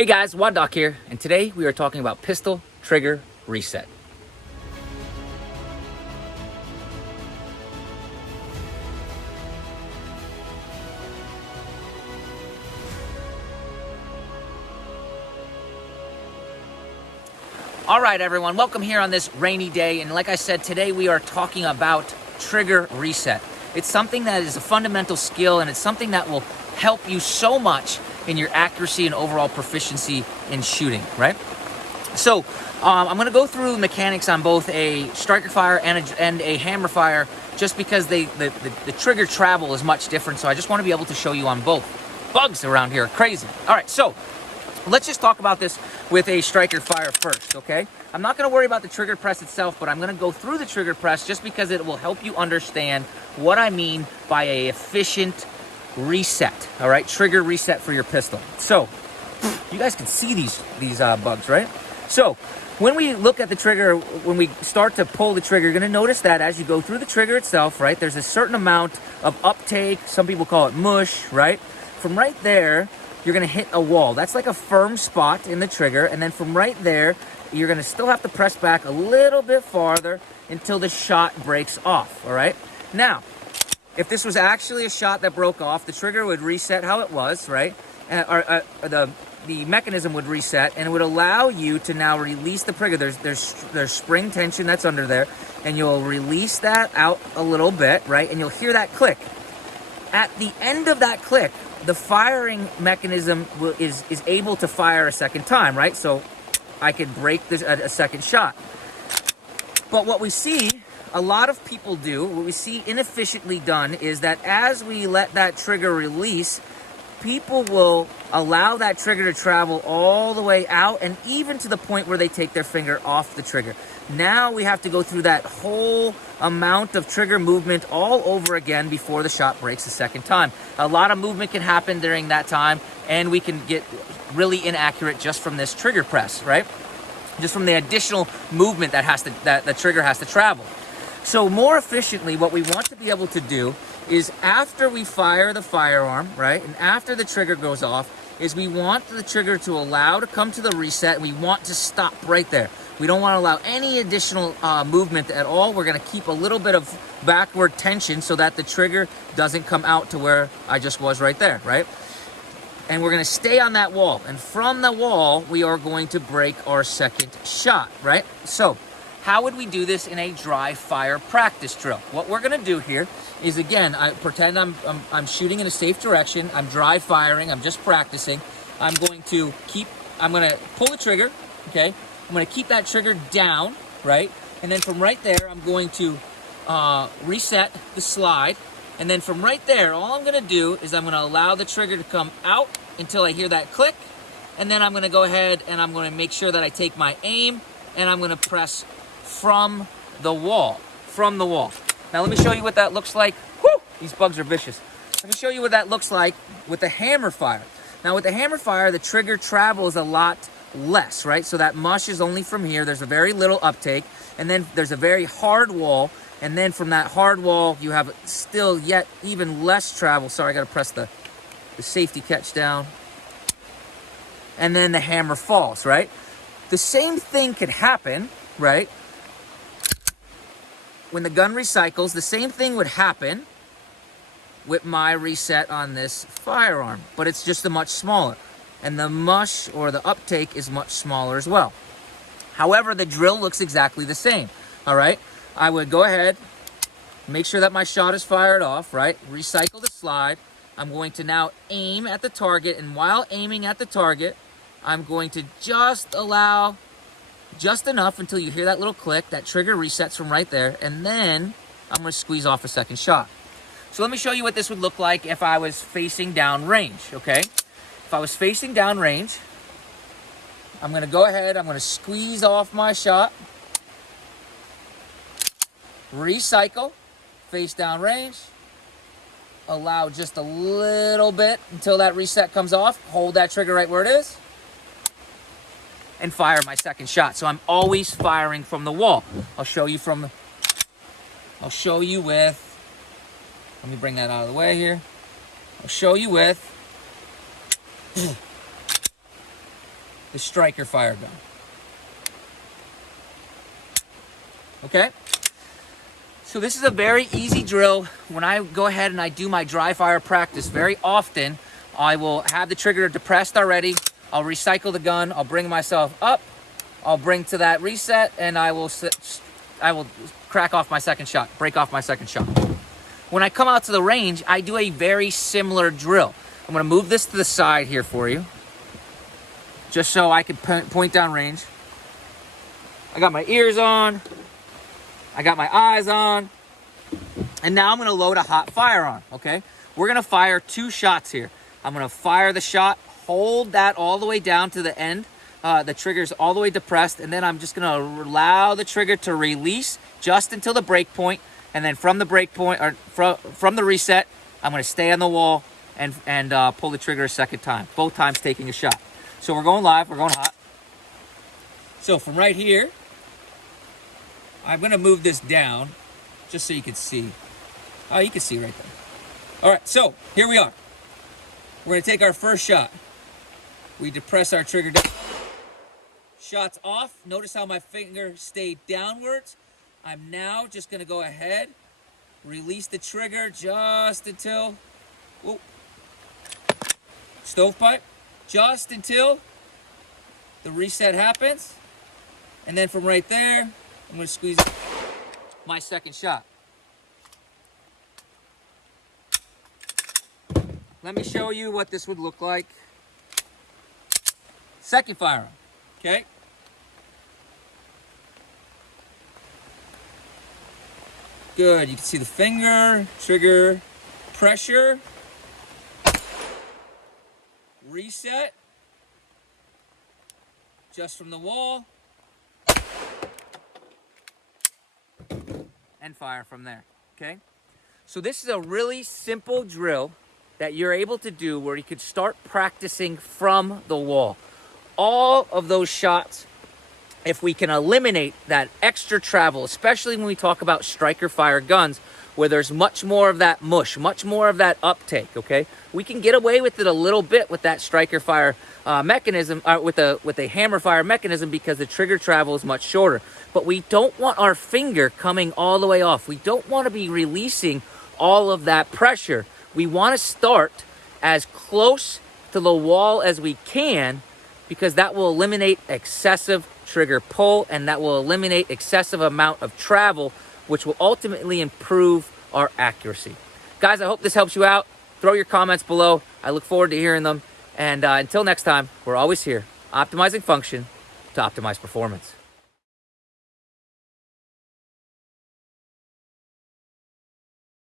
Hey guys, Wad Doc here, and today we are talking about pistol trigger reset. All right, everyone, welcome here on this rainy day, and like I said, today we are talking about trigger reset. It's something that is a fundamental skill, and it's something that will help you so much in your accuracy and overall proficiency in shooting, right? So I'm going to go through mechanics on both a striker fire and a hammer fire, just because the trigger travel is much different. So I just want to be able to show you on both. Bugs around here are crazy. All right, so let's just talk about this with a striker fire first, okay? I'm not going to worry about the trigger press itself, but I'm going to go through the trigger press just because it will help you understand what I mean by a efficient reset, all right? Trigger reset for your pistol. So you guys can see these bugs, right? So when we look at the trigger, when we start to pull the trigger, you're going to notice that as you go through the trigger itself, right, there's a certain amount of uptake. Some people call it mush, right? From right there, you're going to hit a wall. That's like a firm spot in the trigger. And then from right there, you're going to still have to press back a little bit farther until the shot breaks off, all right? Now, if this was actually a shot that broke off, the trigger would reset how it was, right? The mechanism would reset, and it would allow you to now release the trigger. There's spring tension that's under there, and you'll release that out a little bit, right? And you'll hear that click. At the end of that click, the firing mechanism is able to fire a second time, right? So I could break this a second shot. But what we see a lot of people do, what we see inefficiently done, is that as we let that trigger release, people will allow that trigger to travel all the way out and even to the point where they take their finger off the trigger. Now we have to go through that whole amount of trigger movement all over again before the shot breaks a second time. A lot of movement can happen during that time, and we can get really inaccurate just from this trigger press, right? Just from the additional movement that the trigger has to travel. So more efficiently, what we want to be able to do is after we fire the firearm, right, and after the trigger goes off, is we want the trigger to allow to come to the reset, and we want to stop right there. We don't want to allow any additional movement at all. We're going to keep a little bit of backward tension so that the trigger doesn't come out to where I just was right there, right? And we're going to stay on that wall. And from the wall, we are going to break our second shot, right? So how would we do this in a dry fire practice drill? What we're going to do here is, again, I pretend I'm shooting in a safe direction. I'm dry firing. I'm just practicing. I'm going to pull the trigger, okay? I'm going to keep that trigger down, right? And then from right there, I'm going to reset the slide. And then from right there, all I'm going to do is I'm going to allow the trigger to come out until I hear that click. And then I'm going to go ahead and I'm going to make sure that I take my aim, and I'm going to press from the wall. Now let me show you what that looks like. Whew, these bugs are vicious. Let me show you what that looks like with the hammer fire. Now with the hammer fire, the trigger travels a lot less, right? So that mush is only from here. There's a very little uptake, and then there's a very hard wall, and then from that hard wall, you have still yet even less travel. Sorry, I gotta press the safety catch down. And then the hammer falls, right? The same thing could happen, right? When the gun recycles, the same thing would happen with my reset on this firearm, but it's just a much smaller. And the mush or the uptake is much smaller as well. However, the drill looks exactly the same, all right? I would go ahead, make sure that my shot is fired off, right? Recycle the slide. I'm going to now aim at the target, and while aiming at the target, I'm going to just allow just enough until you hear that little click. That trigger resets from right there, and then I'm going to squeeze off a second shot. So let me show you what this would look like if I was facing down range, okay? If I was facing down range, I'm going to go ahead, I'm going to squeeze off my shot, recycle, face down range, allow just a little bit until that reset comes off, hold that trigger right where it is, and fire my second shot. So I'm always firing from the wall. I'll show you with, let me bring that out of the way here. I'll show you with the striker fire gun. Okay? So this is a very easy drill. When I go ahead and I do my dry fire practice, very often I will have the trigger depressed already. I'll recycle the gun. I'll bring myself up. I'll bring to that reset, and I will crack off my second shot, break off my second shot. When I come out to the range, I do a very similar drill. I'm gonna move this to the side here for you, just so I can point down range. I got my ears on. I got my eyes on. And now I'm gonna load a hot firearm, okay? We're gonna fire 2 shots here. I'm gonna fire the shot, hold that all the way down to the end. The trigger's all the way depressed, and then I'm just gonna allow the trigger to release just until the break point, and then from the break point, or from the reset, I'm gonna stay on the wall and pull the trigger a second time, both times taking a shot. So we're going live, we're going hot. So from right here, I'm gonna move this down just so you can see. Oh, you can see right there. All right, so here we are. We're gonna take our first shot. We depress our trigger down. Shot's off. Notice how my finger stayed downwards. I'm now just gonna go ahead, release the trigger just until, stovepipe, just until the reset happens. And then from right there, I'm gonna squeeze my second shot. Let me show you what this would look like. Second firearm, okay? Good, you can see the finger, trigger, pressure, reset, just from the wall, and fire from there, okay? So this is a really simple drill that you're able to do where you could start practicing from the wall. All of those shots, if we can eliminate that extra travel, especially when we talk about striker fire guns, where there's much more of that mush, much more of that uptake, okay? We can get away with it a little bit with that striker fire mechanism, with a hammer fire mechanism, because the trigger travel is much shorter. But we don't want our finger coming all the way off. We don't want to be releasing all of that pressure. We want to start as close to the wall as we can, because that will eliminate excessive trigger pull, and that will eliminate excessive amount of travel, which will ultimately improve our accuracy. Guys, I hope this helps you out. Throw your comments below. I look forward to hearing them. And until next time, we're always here, optimizing function to optimize performance.